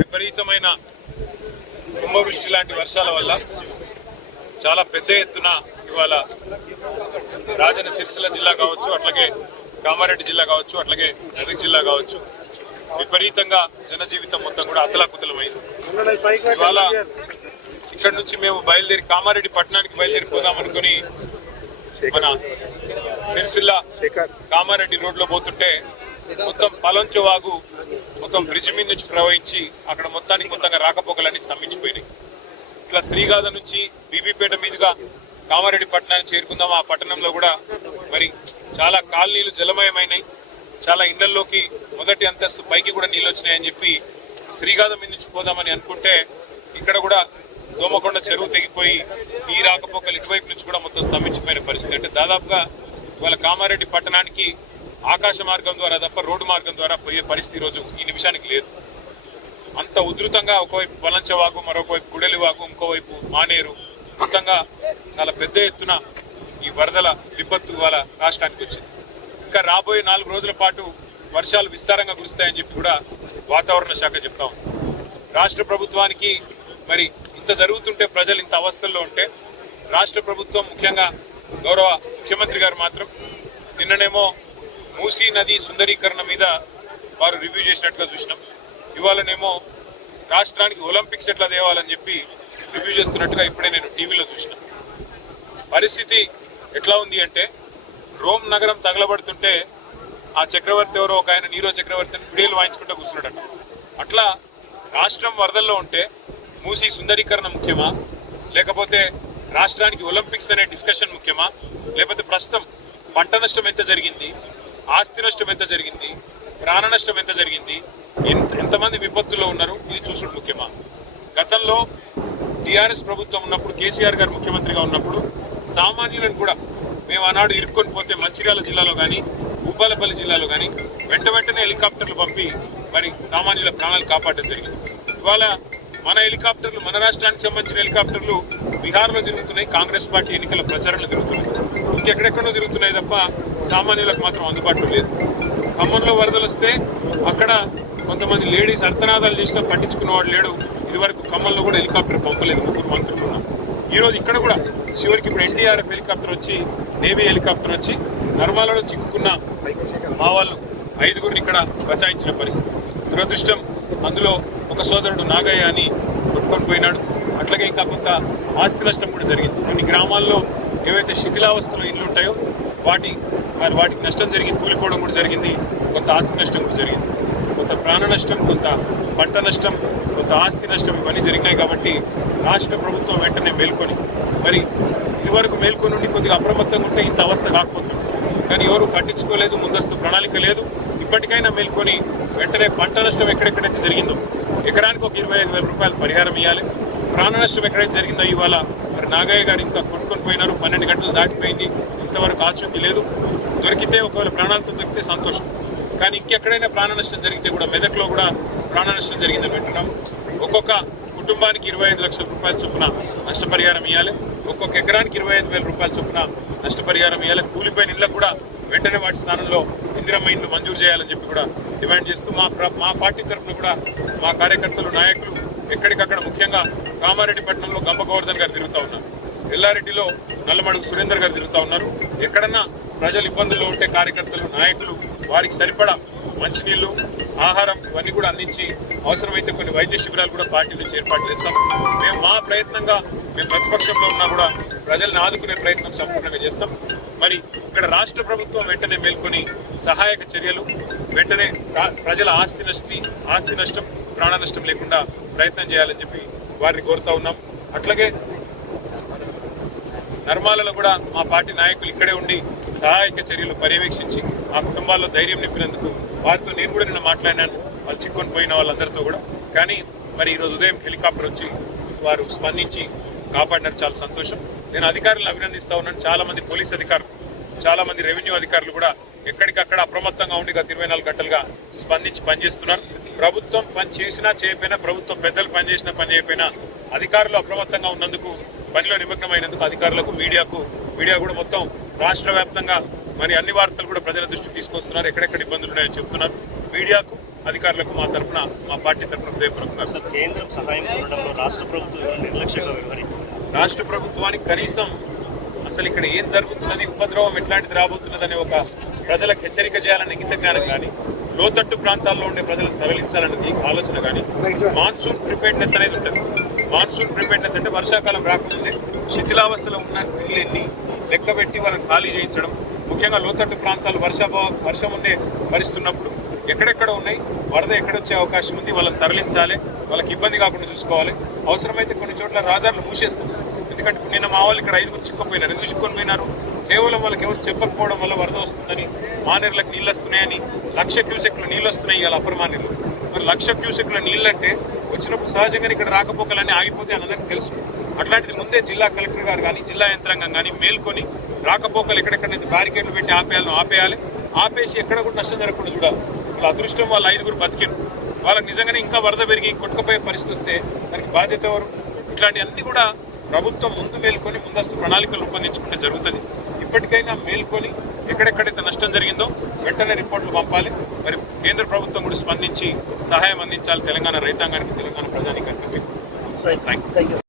విపరీతమైన కుంభవృష్టి లాంటి వర్షాల వల్ల చాలా పెద్ద ఎత్తున ఇవాళ రాజన్న సిరిసిల్ల జిల్లా కావచ్చు అట్లాగే కామారెడ్డి జిల్లా కావచ్చు అట్లాగే మెదక్ జిల్లా కావచ్చు విపరీతంగా జనజీవితం మొత్తం కూడా అతలాకుతలమైంది ఇవాళ ఇక్కడ నుంచి మేము బయలుదేరి కామారెడ్డి పట్టణానికి బయలుదేరిపోదాం అనుకుని మన సిరిసిల్ల కామారెడ్డి రోడ్లో పోతుంటే మొత్తం వాగు మొత్తం బ్రిడ్జ్ మీద నుంచి ప్రవహించి అక్కడ మొత్తానికి మొత్తంగా రాకపోకలన్నీ స్తంభించిపోయినాయి ఇట్లా శ్రీగాధ నుంచి బీబీపేట మీదుగా కామారెడ్డి పట్టణానికి చేరుకుందాం ఆ పట్టణంలో కూడా మరి చాలా కాలనీలు జలమయమైనాయి చాలా ఇండ్లలోకి మొదటి అంతస్తు పైకి కూడా నీళ్ళు వచ్చినాయని చెప్పి శ్రీగాధ మీద నుంచి పోదామని అనుకుంటే ఇక్కడ కూడా దోమకొండ చెరువు తెగిపోయి ఈ రాకపోకలు ఇటువైపు నుంచి కూడా మొత్తం స్తంభించిపోయిన పరిస్థితి అంటే దాదాపుగా ఇవాళ కామారెడ్డి పట్టణానికి ఆకాశ మార్గం ద్వారా తప్ప రోడ్డు మార్గం ద్వారా పోయే పరిస్థితి ఈరోజు ఈ నిమిషానికి లేదు అంత ఉధృతంగా ఒకవైపు వలంచవాగు మరొకవైపు గుడెలివాగు ఇంకోవైపు మానేరు మొత్తంగా చాలా పెద్ద ఎత్తున ఈ వరదల విపత్తు ఇవాళ రాష్ట్రానికి వచ్చింది ఇంకా రాబోయే నాలుగు రోజుల పాటు వర్షాలు విస్తారంగా కురుస్తాయని చెప్పి కూడా వాతావరణ శాఖ చెప్తా ఉంది రాష్ట్ర ప్రభుత్వానికి మరి ఇంత జరుగుతుంటే ప్రజలు ఇంత అవస్థల్లో ఉంటే రాష్ట్ర ప్రభుత్వం ముఖ్యంగా గౌరవ ముఖ్యమంత్రి గారు మాత్రం నిన్ననేమో మూసీ నది సుందరీకరణ మీద వారు రివ్యూ చేసినట్టుగా చూసినాం ఇవాళనేమో రాష్ట్రానికి ఒలింపిక్స్ ఎట్లా తేవాలని చెప్పి రివ్యూ చేస్తున్నట్టుగా ఇప్పుడే నేను టీవీలో చూసిన పరిస్థితి ఎట్లా ఉంది అంటే రోమ్ నగరం తగలబడుతుంటే ఆ చక్రవర్తి ఎవరో ఒక ఆయన నీరో చక్రవర్తి అని ఫిడేలు వాయించుకుంటూ కూర్చున్నాడట అట్లా రాష్ట్రం వరదల్లో ఉంటే మూసీ సుందరీకరణ ముఖ్యమా లేకపోతే రాష్ట్రానికి ఒలింపిక్స్ అనే డిస్కషన్ ముఖ్యమా లేకపోతే ప్రస్తుతం పంట నష్టం ఎంత జరిగింది ఆస్తి నష్టం ఎంత జరిగింది ప్రాణ నష్టం ఎంత జరిగింది ఎంతమంది విపత్తుల్లో ఉన్నారు ఇది చూసుడు ముఖ్యమా గతంలో టీఆర్ఎస్ ప్రభుత్వం ఉన్నప్పుడు కేసీఆర్ గారు ముఖ్యమంత్రిగా ఉన్నప్పుడు సామాన్యులను కూడా మేము ఆనాడు ఇరుక్కొని పోతే మంచిర్యాల జిల్లాలో కానీ భూపాలపల్లి జిల్లాలో కానీ వెంట వెంటనే హెలికాప్టర్లు పంపి మరి సామాన్యుల ప్రాణాలు కాపాడడం జరిగింది ఇవాళ మన హెలికాప్టర్లు మన రాష్ట్రానికి సంబంధించిన హెలికాప్టర్లు బీహార్లో తిరుగుతున్నాయి కాంగ్రెస్ పార్టీ ఎన్నికల ప్రచారంలో తిరుగుతున్నాయి ఇంకెక్కడెక్కడో తిరుగుతున్నాయి తప్ప సామాన్యులకు మాత్రం అందుబాటులో లేదు ఖమ్మంలో వరదలు వస్తే అక్కడ కొంతమంది లేడీస్ అర్థనాదాలు చేసినా పట్టించుకున్నవాడు లేడు ఇదివరకు ఖమ్మంలో కూడా హెలికాప్టర్ పంపలేదు ముగ్గురు మంత్రులు ఉన్నాం ఈరోజు ఇక్కడ కూడా చివరికి ఇప్పుడు ఎన్డీఆర్ఎఫ్ హెలికాప్టర్ వచ్చి నేవీ హెలికాప్టర్ వచ్చి నర్మాలలో చిక్కుకున్న మా వాళ్ళు ఐదుగురిని ఇక్కడ బచాయించిన పరిస్థితి దురదృష్టం అందులో ఒక సోదరుడు నాగయ్య అని కొట్టుకొని పోయినాడు అట్లాగే ఇంకా కొంత ఆస్తి నష్టం కూడా జరిగింది కొన్ని గ్రామాల్లో ఏవైతే శిథిలావస్థలో ఇళ్ళు ఉంటాయో వాటి మరి వాటికి నష్టం జరిగింది కూలిపోవడం కూడా జరిగింది కొంత ఆస్తి నష్టం కూడా జరిగింది కొంత ప్రాణ నష్టం కొంత పంట నష్టం కొంత ఆస్తి నష్టం ఇవన్నీ జరిగినాయి కాబట్టి రాష్ట్ర ప్రభుత్వం వెంటనే మేల్కొని మరి ఇదివరకు మేల్కొని ఉండి కొద్దిగా అప్రమత్తంగా ఉంటే ఇంత అవస్థ కాకపోతుంది కానీ ఎవరు పట్టించుకోలేదు ముందస్తు ప్రణాళిక లేదు ఇప్పటికైనా మేల్కొని వెంటనే పంట నష్టం ఎక్కడెక్కడైతే జరిగిందో ఎకరానికి ఒక ఇరవై ఐదు వేల రూపాయలు పరిహారం ఇవ్వాలి ప్రాణ నష్టం ఎక్కడైతే జరిగిందో ఇవాళ మరి నాగయ్య గారు ఇంకా కొనుక్కొని పోయినారు పన్నెండు గంటలు దాటిపోయింది ఇంతవరకు ఆచూకీ లేదు దొరికితే ఒకవేళ ప్రాణాలతో దొరికితే సంతోషం కానీ ఇంకెక్కడైనా ప్రాణ నష్టం జరిగితే కూడా మెదక్లో కూడా ప్రాణ నష్టం జరిగిందని వింటున్నాం ఒక్కొక్క కుటుంబానికి ఇరవై ఐదు లక్షల రూపాయల చొప్పున నష్టపరిహారం ఇవ్వాలి ఒక్కొక్క ఎకరానికి ఇరవై ఐదు వేల రూపాయల చొప్పున నష్టపరిహారం ఇవ్వాలి కూలిపోయిన ఇళ్ళకు కూడా వెంటనే వాటి స్థానంలో ఇందిరమ్మ మంజూరు చేయాలని చెప్పి కూడా డిమాండ్ చేస్తూ మా మా పార్టీ తరఫున కూడా మా కార్యకర్తలు నాయకులు ఎక్కడికక్కడ ముఖ్యంగా కామారెడ్డిపట్నంలో గంప గోవర్ధన్ గారు తిరుగుతూ ఉన్నారు ఎల్లారెడ్డిలో నల్లమడుగు సురేందర్ గారు తిరుగుతూ ఉన్నారు ఎక్కడన్నా ప్రజలు ఇబ్బందుల్లో ఉంటే కార్యకర్తలు నాయకులు వారికి సరిపడా మంచినీళ్ళు ఆహారం ఇవన్నీ కూడా అందించి అవసరమైతే కొన్ని వైద్య శిబిరాలు కూడా పార్టీ నుంచి ఏర్పాటు చేస్తాం మేము మా ప్రయత్నంగా మేము ప్రతిపక్షంలో ఉన్నా కూడా ప్రజలను ఆదుకునే ప్రయత్నం సంపూర్ణంగా చేస్తాం మరి ఇక్కడ రాష్ట్ర ప్రభుత్వం వెంటనే మేల్కొని సహాయక చర్యలు వెంటనే ప్రజల ఆస్తి నష్టి ఆస్తి నష్టం ప్రాణ నష్టం లేకుండా ప్రయత్నం చేయాలని చెప్పి వారిని కోరుతా ఉన్నాం అట్లాగే ధర్మాలలో కూడా మా పార్టీ నాయకులు ఇక్కడే ఉండి సహాయక చర్యలు పర్యవేక్షించి ఆ కుటుంబాల్లో ధైర్యం నింపినందుకు వారితో నేను కూడా నిన్న మాట్లాడినాను వాళ్ళు చిక్కుని పోయిన వాళ్ళందరితో కూడా కానీ మరి ఈరోజు ఉదయం హెలికాప్టర్ వచ్చి వారు స్పందించి కాపాడినారు చాలా సంతోషం నేను అధికారులను అభినందిస్తా ఉన్నాను చాలామంది పోలీస్ అధికారులు చాలామంది రెవెన్యూ అధికారులు కూడా ఎక్కడికక్కడ అప్రమత్తంగా ఉండి గత ఇరవై నాలుగు గంటలుగా స్పందించి పనిచేస్తున్నారు ప్రభుత్వం పని చేసినా చేయకపోయినా ప్రభుత్వం పెద్దలు పనిచేసినా పని చేయకపోయినా అధికారులు అప్రమత్తంగా ఉన్నందుకు పనిలో నిమగ్నమైనందుకు అధికారులకు మీడియాకు మీడియా కూడా మొత్తం రాష్ట్ర వ్యాప్తంగా మరి అన్ని వార్తలు కూడా ప్రజల దృష్టికి తీసుకొస్తున్నారు ఎక్కడెక్కడ ఇబ్బందులు ఉన్నాయని చెప్తున్నారు మీడియాకు అధికారులకు మా తరఫున మా పార్టీ తరఫున హృదయపూర్వకంగా కేంద్రం సహాయం రాష్ట్ర ప్రభుత్వం నిర్లక్ష్యంగా వ్యవహరించింది రాష్ట్ర ప్రభుత్వానికి కనీసం అసలు ఇక్కడ ఏం జరుగుతున్నది ఉపద్రవం ఎట్లాంటిది రాబోతున్నదనే ఒక ప్రజలకు హెచ్చరిక చేయాలని ఇంతగానం కానీ లోతట్టు ప్రాంతాల్లో ఉండే ప్రజలను తరలించాలనే ఆలోచన కానీ మాన్సూన్ ప్రిపేర్నెస్ అనేది ఉంటుంది మాన్సూన్ ప్రిపేర్నెస్ అంటే వర్షాకాలం రాకముందే శిథిలావస్థలో ఉన్న లెక్క పెట్టి వాళ్ళని ఖాళీ చేయించడం ముఖ్యంగా లోతట్టు ప్రాంతాలు వర్షాభావ వర్షం ఉండే పరిస్థితున్నప్పుడు ఎక్కడెక్కడ ఉన్నాయి వరద ఎక్కడొచ్చే అవకాశం ఉంది వాళ్ళని తరలించాలి వాళ్ళకి ఇబ్బంది కాకుండా చూసుకోవాలి అవసరమైతే కొన్ని చోట్ల రహదారులు మూసేస్తాం ఎందుకంటే నిన్న మా వాళ్ళు ఇక్కడ ఐదుగురు చిక్కుపోయినారు ఎందుకు చిక్కుని పోయినారు కేవలం వాళ్ళకి ఎవరు చెప్పకపోవడం వల్ల వరద వస్తుందని మానేర్లకు నీళ్ళు వస్తున్నాయని లక్ష క్యూసెక్లు నీళ్ళు వస్తున్నాయి ఇవాళ అప్పర్ మరి లక్ష క్యూసెక్ల నీళ్ళు అంటే వచ్చినప్పుడు సహజంగానే ఇక్కడ రాకపోకలన్నీ ఆగిపోతే అందరికీ తెలుసు అట్లాంటిది ముందే జిల్లా కలెక్టర్ గారు కానీ జిల్లా యంత్రాంగం కానీ మేల్కొని రాకపోకలు ఎక్కడెక్కడైతే బ్యారికేడ్లు పెట్టి ఆపేయాలని ఆపేయాలి ఆపేసి ఎక్కడ కూడా నష్టం జరగకుండా చూడాలి వాళ్ళ అదృష్టం వాళ్ళ ఐదుగురు బతికిరు వాళ్ళకి నిజంగానే ఇంకా వరద పెరిగి కొట్టుకుపోయే పరిస్థితి వస్తే దానికి బాధ్యత ఎవరు ఇట్లాంటివన్నీ కూడా ప్రభుత్వం ముందు మేల్కొని ముందస్తు ప్రణాళికలు రూపొందించుకుంటే జరుగుతుంది ఇప్పటికైనా మేల్కొని ఎక్కడెక్కడైతే నష్టం జరిగిందో వెంటనే రిపోర్ట్లు పంపాలి మరి కేంద్ర ప్రభుత్వం కూడా స్పందించి సహాయం అందించాలి తెలంగాణ రైతాంగానికి తెలంగాణ ప్రజానికానికి థ్యాంక్ యూ